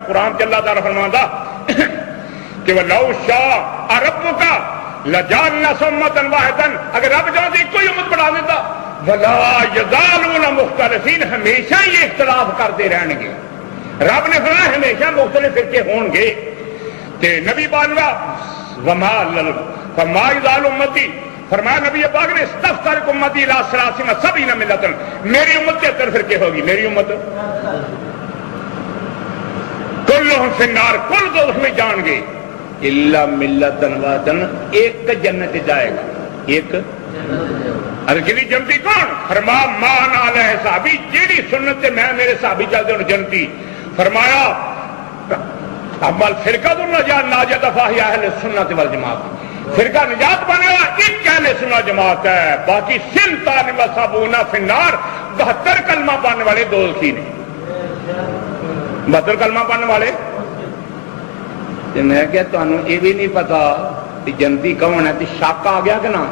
قرآن کے اللہ تعالیٰ فرماتا کہ وَلَوْ شَاءَ رَبُّكَ لَجَعَلْنَا أُمَّةً وَاحِدَةً، اگر رب چاہتے کوئی امت بڑھا دیتا، وَلَا يَزَالُونَ مُخْتَلِفِينَ، ہمیشہ یہ اختلاف کرتے رہیں گے. رب نے فرمایا ہمیشہ مختلف فرقے ہوں گے. کہ نبی بانوا فَمَا يَزَالُ أُمَّتِي، فرمایا نبی پاک نے اسْتَفْتَرِقُ أُمَّتِي إِلَىٰ ثَلَاثِينَ وَسَبْعِينَ مِلَّةً، میری امت 73 فرقے ہوگی. میری امت کلہم فی النار، کل دوزخ میں جان گے الا ملۃ واحدۃ، ایک جنت جائے گا. ایک اگلی جنتی کون؟ فرمایا مان علیہ صحابی، جیڑی سنت سے میں میرے صحابی چلتے ہیں جنتی. فرمایا اما الفرقۃ الناجیۃ ناجیۃ فہی اہل سنت والجماعت، فرقہ نجات بنے گا ایک اہل سنت جماعت ہے، باقی سنتان و سبعون فی النار، 72 کلمہ پڑھنے والے دوزخی نے. 72 کلمہ پڑھنے والے. میں کیا تمہیں یہ بھی نہیں پتا کہ جنتی کون ہے؟ تو شک آ گیا کہ نہ؟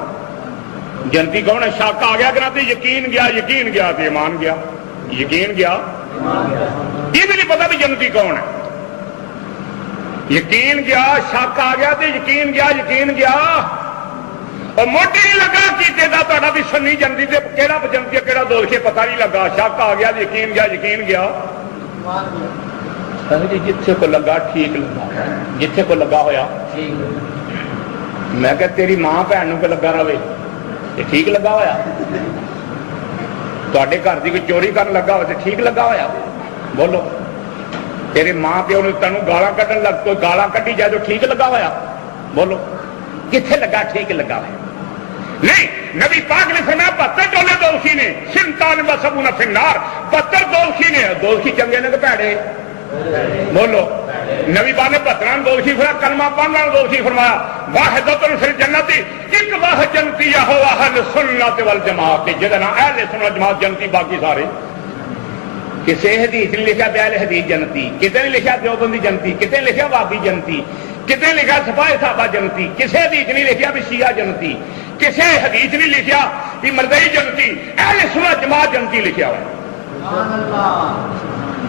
جنتی کون ہے؟ شک آ گیا کہ نہ؟ تو یقین گیا تو ایمان گیا. یقین گیا، یہ بھی نہیں پتا بھی جنتی کون ہے. یقین گیا، شک آ گیا تو یقین گیا اور موٹی نہیں لگا کیتے دا تہاڈا بھی سنی جنتی تے کیڑا جنتی کیڑا دوزخی پتہ نہیں لگا. شک آ گیا، یقین گیا. جتھے کو لگا ٹھیک لگا، جتھے کو لگا ہویا. میں کہ تیری ماں بھن کو لگا رہے تے ٹھیک لگا ہویا. تواڈے گھر دی کوئی چوری کرن لگا ہو تے ٹھیک لگا ہویا. بولو، تیرے ماں پیو نے تینوں گالاں کڈن لگ کوئی گالاں کڈی جائے تو ٹھیک لگا ہویا. بولو کتنے لگا ٹھیک لگا ہویا؟ نہیں. نبی پاک نے فرمایا 72 ٹولے دوزخی نے، سنتان و سبعون فی النار، 72 دوزخی نے. دوزخی چنگے نے کہ بھڑے؟ بولو. نبی پاک نے 72 دوزخی فرمایا، کلمہ پڑھنے والے دوزخی فرمایا. واحدۃ فی الجنۃ، ایک واحد جنتی ہے ہو اہل سنت والجماعت، جہدا نام اہل سنت جماعت جنتی، باقی سارے. کسی حدیث نے لکھا اہل حدیث جنتی، کتے نے لکھا دیوبندی جنتی، کتے نے لکھا وہابی جنتی، کتے نے لکھا صفائے صحابہ جنتی، کسی حدیث نے لکھا بھی شیعہ جنتی، کسی حدیث نے لکھا کہ مردئی جنتی. اہل سنت جماعت جنتی لکھا ہوا.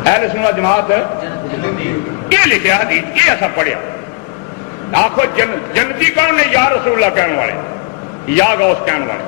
اہل سنت جماعت یہ لکھا حدیث، یہ ایسا پڑھیا. آخو جنتی کون نے؟ یا رسول اللہ کہنے والے، یا غوث کہنے والے.